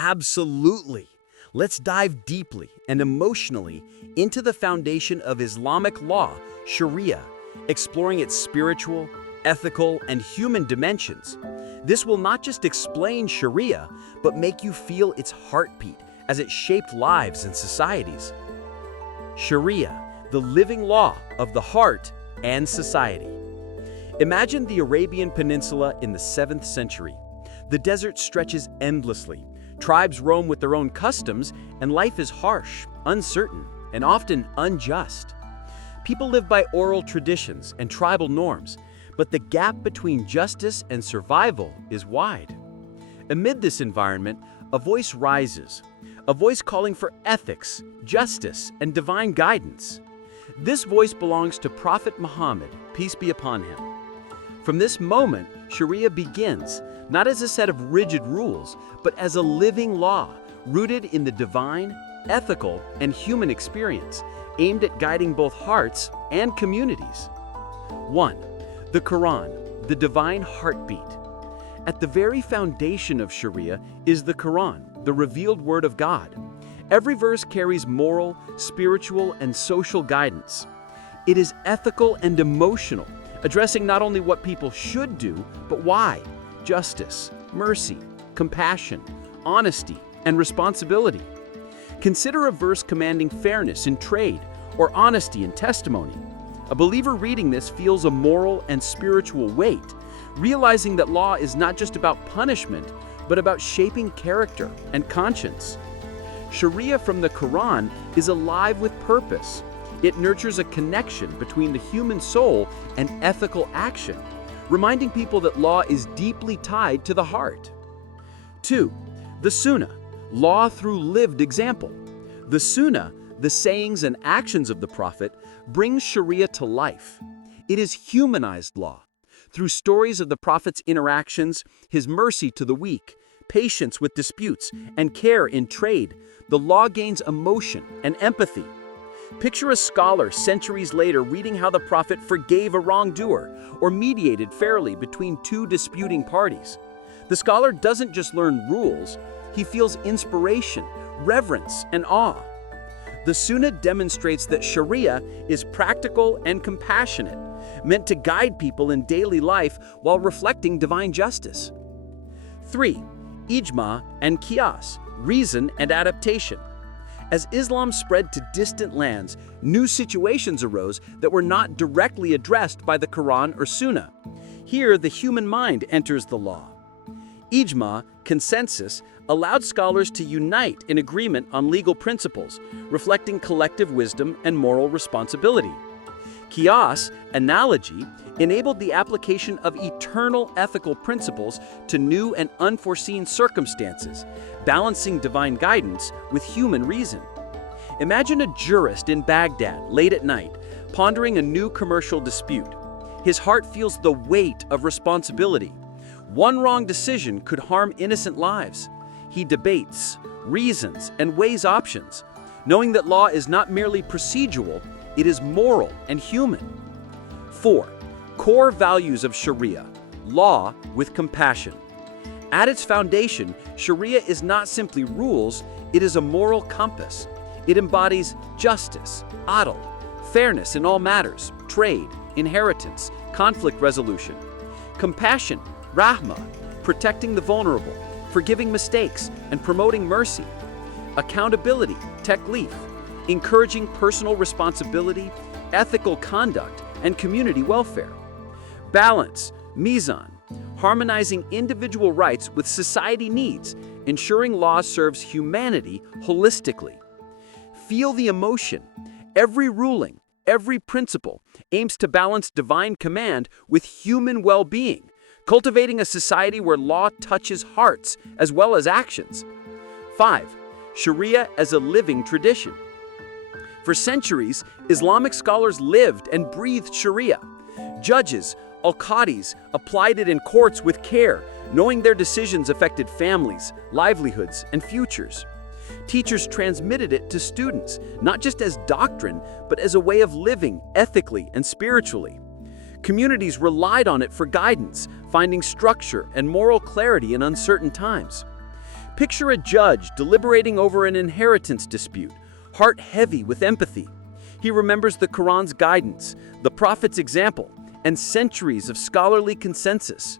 Absolutely. Let's dive deeply and emotionally into the foundation of Islamic law, Sharia, exploring its spiritual, ethical, and human dimensions. This will not just explain Sharia, but make you feel its heartbeat as it shaped lives and societies. Sharia, the living law of the heart and society. Imagine the Arabian Peninsula in the 7th century. The desert stretches endlessly. Tribes roam with their own customs, and life is harsh, uncertain, and often unjust. People live by oral traditions and tribal norms, but the gap between justice and survival is wide. Amid this environment, a voice rises, a voice calling for ethics, justice, and divine guidance. This voice belongs to Prophet Muhammad, peace be upon him. From this moment, Sharia begins, not as a set of rigid rules, but as a living law, rooted in the divine, ethical, and human experience, aimed at guiding both hearts and communities. 1. The Quran, the divine heartbeat. At the very foundation of Sharia is the Quran, the revealed word of God. Every verse carries moral, spiritual, and social guidance. It is ethical and emotional, addressing not only what people should do, but why. Justice, mercy, compassion, honesty, and responsibility. Consider a verse commanding fairness in trade or honesty in testimony. A believer reading this feels a moral and spiritual weight, realizing that law is not just about punishment, but about shaping character and conscience. Sharia from the Quran is alive with purpose. It nurtures a connection between the human soul and ethical action, reminding people that law is deeply tied to the heart. 2. The Sunnah, law through lived example. The Sunnah, the sayings and actions of the Prophet, brings Sharia to life. It is humanized law. Through stories of the Prophet's interactions, his mercy to the weak, patience with disputes, and care in trade, the law gains emotion and empathy. Picture a scholar centuries later reading how the Prophet forgave a wrongdoer or mediated fairly between two disputing parties. The scholar doesn't just learn rules, he feels inspiration, reverence, and awe. The Sunnah demonstrates that Sharia is practical and compassionate, meant to guide people in daily life while reflecting divine justice. 3. Ijma and Qiyas, reason and adaptation. As Islam spread to distant lands, new situations arose that were not directly addressed by the Quran or Sunnah. Here, the human mind enters the law. Ijma, consensus, allowed scholars to unite in agreement on legal principles, reflecting collective wisdom and moral responsibility. Qiyas, analogy, enabled the application of eternal ethical principles to new and unforeseen circumstances, balancing divine guidance with human reason. Imagine a jurist in Baghdad late at night, pondering a new commercial dispute. His heart feels the weight of responsibility. One wrong decision could harm innocent lives. He debates, reasons, and weighs options, knowing that law is not merely procedural, it is moral and human. 4. Core values of Sharia, law with compassion. At its foundation, Sharia is not simply rules, it is a moral compass. It embodies justice, adl, fairness in all matters, trade, inheritance, conflict resolution. Compassion, rahmah, protecting the vulnerable, forgiving mistakes, and promoting mercy. Accountability, taklif, encouraging personal responsibility, ethical conduct, and community welfare. Balance, mizan, harmonizing individual rights with society needs, ensuring law serves humanity holistically. Feel the emotion. Every ruling, every principle aims to balance divine command with human well-being, cultivating a society where law touches hearts as well as actions. 5. Sharia as a living tradition. For centuries, Islamic scholars lived and breathed Sharia. Judges, al-Qadis, applied it in courts with care, knowing their decisions affected families, livelihoods, and futures. Teachers transmitted it to students, not just as doctrine, but as a way of living ethically and spiritually. Communities relied on it for guidance, finding structure and moral clarity in uncertain times. Picture a judge deliberating over an inheritance dispute, heart heavy with empathy. He remembers the Quran's guidance, the Prophet's example, and centuries of scholarly consensus.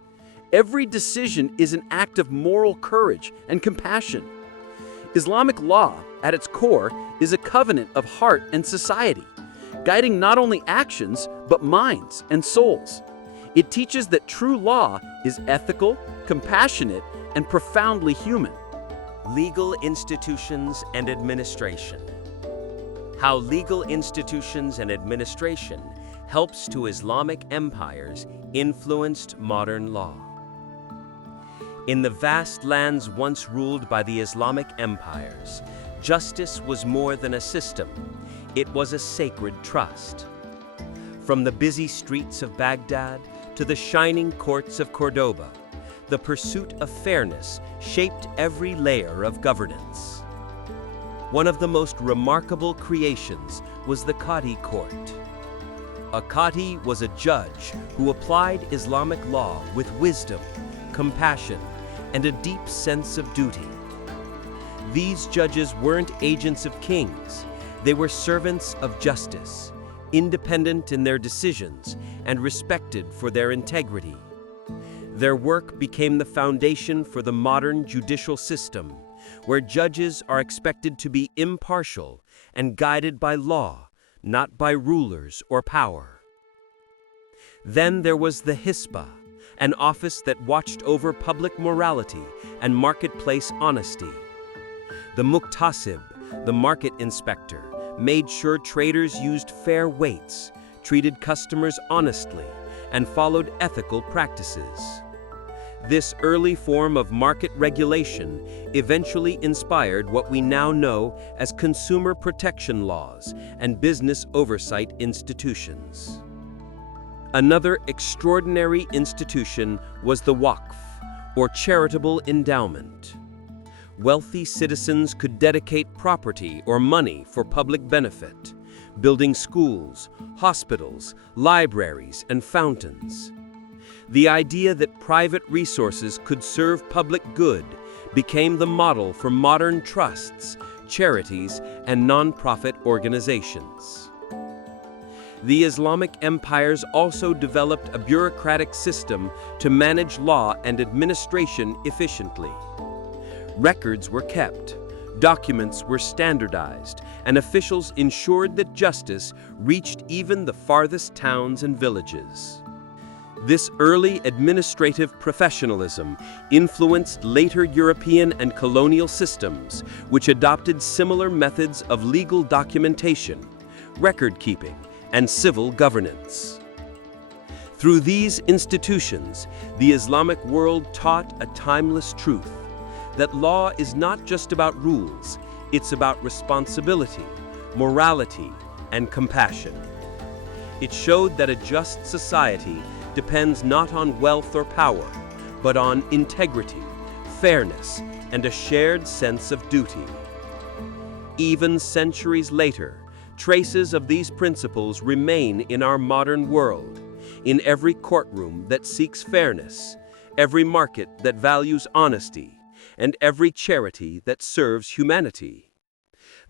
Every decision is an act of moral courage and compassion. Islamic law, at its core, is a covenant of heart and society, guiding not only actions, but minds and souls. It teaches that true law is ethical, compassionate, and profoundly human. Legal institutions and administration. How legal institutions and administration helps to Islamic empires influenced modern law. In the vast lands once ruled by the Islamic empires, justice was more than a system. It was a sacred trust. From the busy streets of Baghdad to the shining courts of Cordoba, the pursuit of fairness shaped every layer of governance. One of the most remarkable creations was the Qadi court. A Qadi was a judge who applied Islamic law with wisdom, compassion, and a deep sense of duty. These judges weren't agents of kings. They were servants of justice, independent in their decisions and respected for their integrity. Their work became the foundation for the modern judicial system, where judges are expected to be impartial and guided by law, not by rulers or power. Then there was the Hisbah, an office that watched over public morality and marketplace honesty. The Muqtasib, the market inspector, made sure traders used fair weights, treated customers honestly, and followed ethical practices. This early form of market regulation eventually inspired what we now know as consumer protection laws and business oversight institutions. Another extraordinary institution was the Waqf, or charitable endowment. Wealthy citizens could dedicate property or money for public benefit, building schools, hospitals, libraries, and fountains. The idea that private resources could serve public good became the model for modern trusts, charities, and non-profit organizations. The Islamic empires also developed a bureaucratic system to manage law and administration efficiently. Records were kept, documents were standardized, and officials ensured that justice reached even the farthest towns and villages. This early administrative professionalism influenced later European and colonial systems, which adopted similar methods of legal documentation, record-keeping, and civil governance. Through these institutions, the Islamic world taught a timeless truth: that law is not just about rules, it's about responsibility, morality, and compassion. It showed that a just society depends not on wealth or power, but on integrity, fairness, and a shared sense of duty. Even centuries later, traces of these principles remain in our modern world, in every courtroom that seeks fairness, every market that values honesty, and every charity that serves humanity.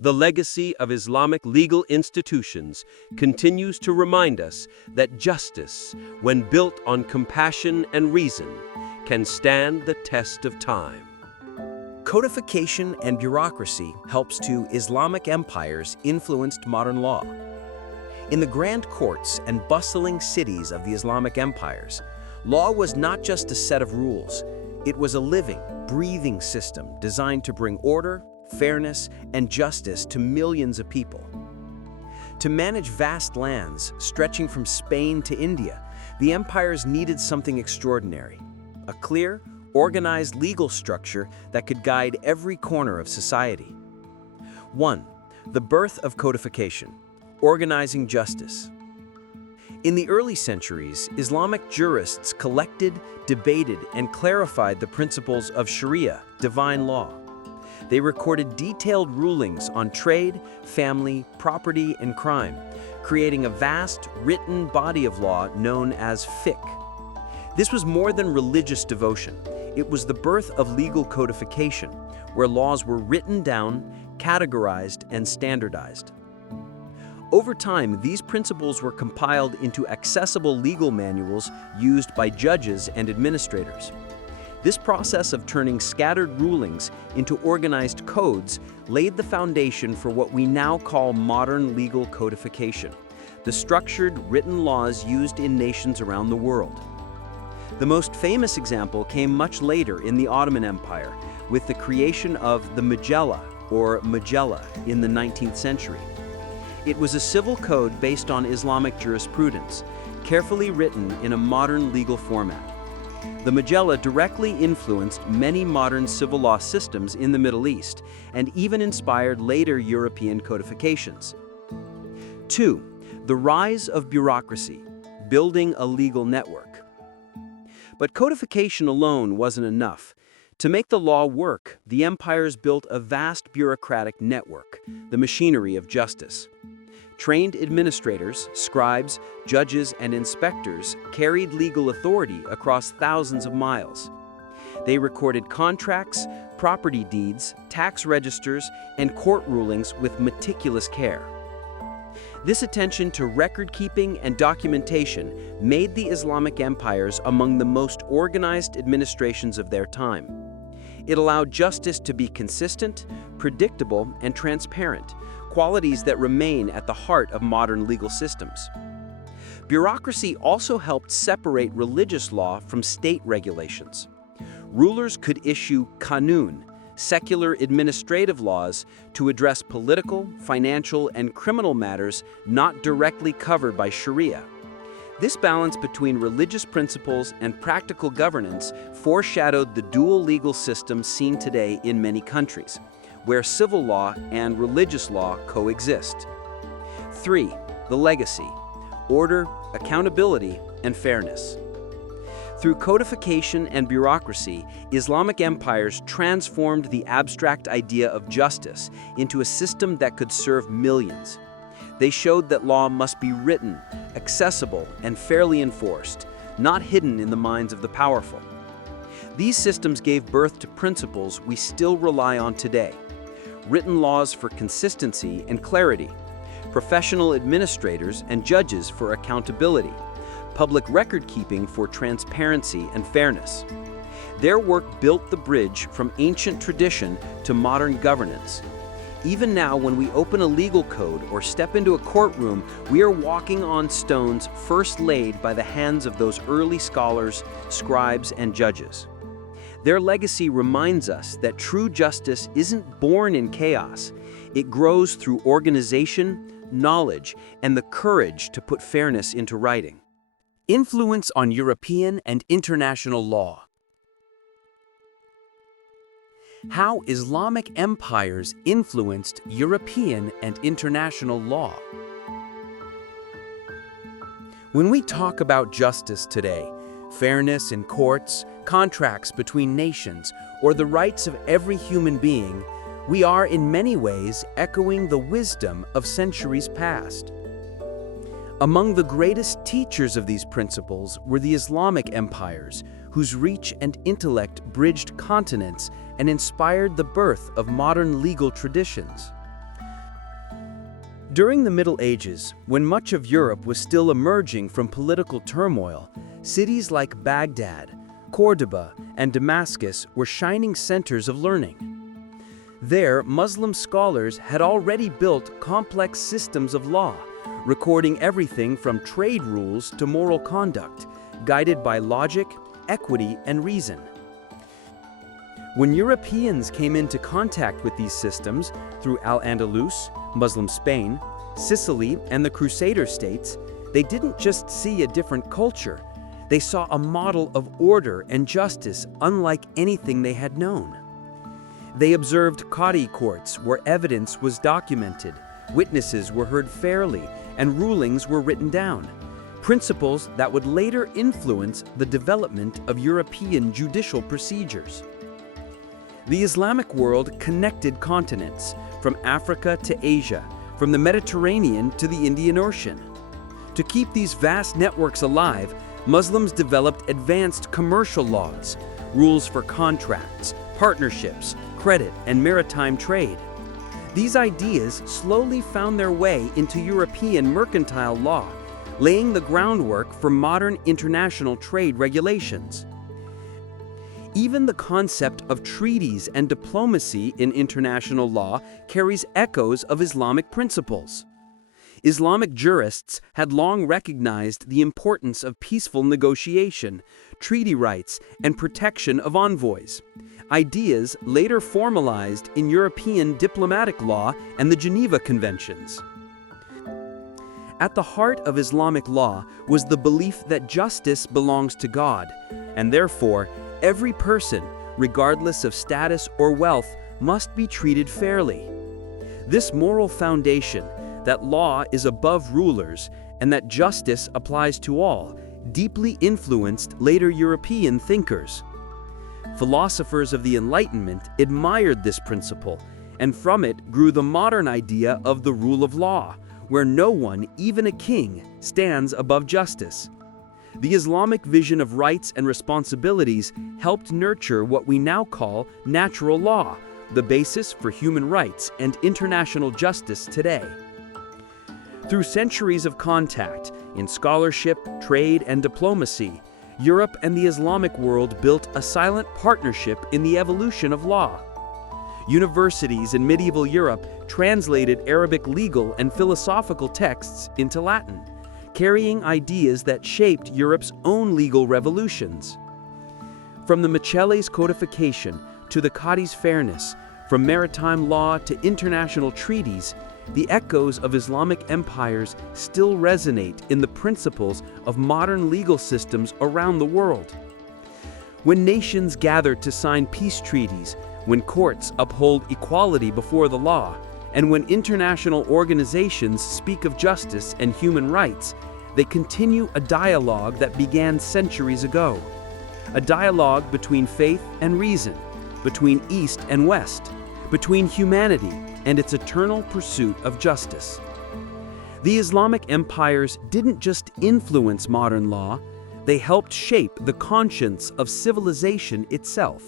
The legacy of Islamic legal institutions continues to remind us that justice, when built on compassion and reason, can stand the test of time. Codification and bureaucracy helps to Islamic empires influenced modern law. In the grand courts and bustling cities of the Islamic empires, law was not just a set of rules. It was a living, breathing system designed to bring order, fairness, and justice to millions of people. To manage vast lands stretching from Spain to India, the empires needed something extraordinary: a clear, organized legal structure that could guide every corner of society. 1. The birth of codification, organizing justice. In the early centuries, Islamic jurists collected, debated, and clarified the principles of Sharia, divine law. They recorded detailed rulings on trade, family, property, and crime, creating a vast, written body of law known as fiqh. This was more than religious devotion. It was the birth of legal codification, where laws were written down, categorized, and standardized. Over time, these principles were compiled into accessible legal manuals used by judges and administrators. This process of turning scattered rulings into organized codes laid the foundation for what we now call modern legal codification, the structured, written laws used in nations around the world. The most famous example came much later in the Ottoman Empire, with the creation of the Majella, or Majella, in the 19th century. It was a civil code based on Islamic jurisprudence, carefully written in a modern legal format. The Majella directly influenced many modern civil law systems in the Middle East and even inspired later European codifications. 2. The rise of bureaucracy, building a legal network. But codification alone wasn't enough. To make the law work, the empires built a vast bureaucratic network, the machinery of justice. Trained administrators, scribes, judges, and inspectors carried legal authority across thousands of miles. They recorded contracts, property deeds, tax registers, and court rulings with meticulous care. This attention to record-keeping and documentation made the Islamic empires among the most organized administrations of their time. It allowed justice to be consistent, predictable, and transparent, qualities that remain at the heart of modern legal systems. Bureaucracy also helped separate religious law from state regulations. Rulers could issue qanun, secular administrative laws, to address political, financial, and criminal matters not directly covered by Sharia. This balance between religious principles and practical governance foreshadowed the dual legal system seen today in many countries, where civil law and religious law coexist. 3. The legacy: order, accountability, and fairness. Through codification and bureaucracy, Islamic empires transformed the abstract idea of justice into a system that could serve millions. They showed that law must be written, accessible, and fairly enforced, not hidden in the minds of the powerful. These systems gave birth to principles we still rely on today: written laws for consistency and clarity, professional administrators and judges for accountability, public record-keeping for transparency and fairness. Their work built the bridge from ancient tradition to modern governance. Even now, when we open a legal code or step into a courtroom, we are walking on stones first laid by the hands of those early scholars, scribes, and judges. Their legacy reminds us that true justice isn't born in chaos. It grows through organization, knowledge, and the courage to put fairness into writing. Influence on European and international law. How Islamic empires influenced European and international law. When we talk about justice today, fairness in courts, contracts between nations, or the rights of every human being, we are in many ways echoing the wisdom of centuries past. Among the greatest teachers of these principles were the Islamic empires, whose reach and intellect bridged continents and inspired the birth of modern legal traditions. During the Middle Ages, when much of Europe was still emerging from political turmoil, cities like Baghdad, Cordoba, and Damascus were shining centers of learning. There, Muslim scholars had already built complex systems of law, recording everything from trade rules to moral conduct, guided by logic, equity, and reason. When Europeans came into contact with these systems through Al-Andalus, Muslim Spain, Sicily, and the Crusader states, they didn't just see a different culture, they saw a model of order and justice unlike anything they had known. They observed qadi courts where evidence was documented, witnesses were heard fairly, and rulings were written down, principles that would later influence the development of European judicial procedures. The Islamic world connected continents, from Africa to Asia, from the Mediterranean to the Indian Ocean. To keep these vast networks alive, Muslims developed advanced commercial laws, rules for contracts, partnerships, credit, and maritime trade. These ideas slowly found their way into European mercantile law, laying the groundwork for modern international trade regulations. Even the concept of treaties and diplomacy in international law carries echoes of Islamic principles. Islamic jurists had long recognized the importance of peaceful negotiation, treaty rights, and protection of envoys, ideas later formalized in European diplomatic law and the Geneva Conventions. At the heart of Islamic law was the belief that justice belongs to God, and therefore, every person, regardless of status or wealth, must be treated fairly. This moral foundation, that law is above rulers and that justice applies to all, deeply influenced later European thinkers. Philosophers of the Enlightenment admired this principle, and from it grew the modern idea of the rule of law, where no one, even a king, stands above justice. The Islamic vision of rights and responsibilities helped nurture what we now call natural law, the basis for human rights and international justice today. Through centuries of contact in scholarship, trade, and diplomacy, Europe and the Islamic world built a silent partnership in the evolution of law. Universities in medieval Europe translated Arabic legal and philosophical texts into Latin, carrying ideas that shaped Europe's own legal revolutions. From the Michelle's codification to the Qadi's fairness, from maritime law to international treaties, the echoes of Islamic empires still resonate in the principles of modern legal systems around the world. When nations gather to sign peace treaties, when courts uphold equality before the law, and when international organizations speak of justice and human rights, they continue a dialogue that began centuries ago. A dialogue between faith and reason, between East and West, between humanity and its eternal pursuit of justice. The Islamic empires didn't just influence modern law, they helped shape the conscience of civilization itself.